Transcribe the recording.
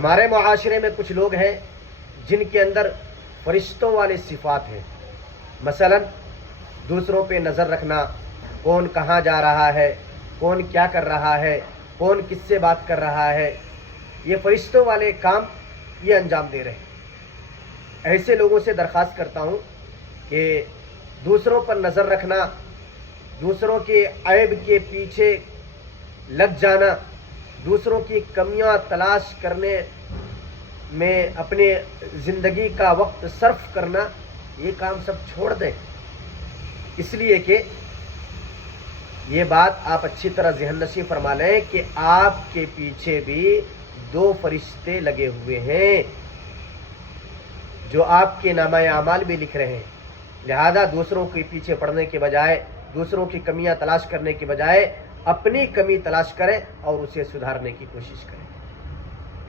ہمارے معاشرے میں کچھ لوگ ہیں جن کے اندر فرشتوں والے صفات ہیں، مثلا دوسروں پہ نظر رکھنا، کون کہاں جا رہا ہے، کون کیا کر رہا ہے، کون کس سے بات کر رہا ہے، یہ فرشتوں والے کام یہ انجام دے رہے ہیں۔ ایسے لوگوں سے درخواست کرتا ہوں کہ دوسروں پر نظر رکھنا، دوسروں کے عیب کے پیچھے لگ جانا، دوسروں کی کمیاں تلاش کرنے میں اپنے زندگی کا وقت صرف کرنا، یہ کام سب چھوڑ دیں، اس لیے کہ یہ بات آپ اچھی طرح ذہن نشین فرما لیں کہ آپ کے پیچھے بھی دو فرشتے لگے ہوئے ہیں جو آپ کے نامہ اعمال بھی لکھ رہے ہیں۔ لہذا دوسروں کے پیچھے پڑنے کے بجائے، دوسروں کی کمیاں تلاش کرنے کے بجائے اپنی کمی تلاش کریں اور اسے سدھارنے کی کوشش کریں۔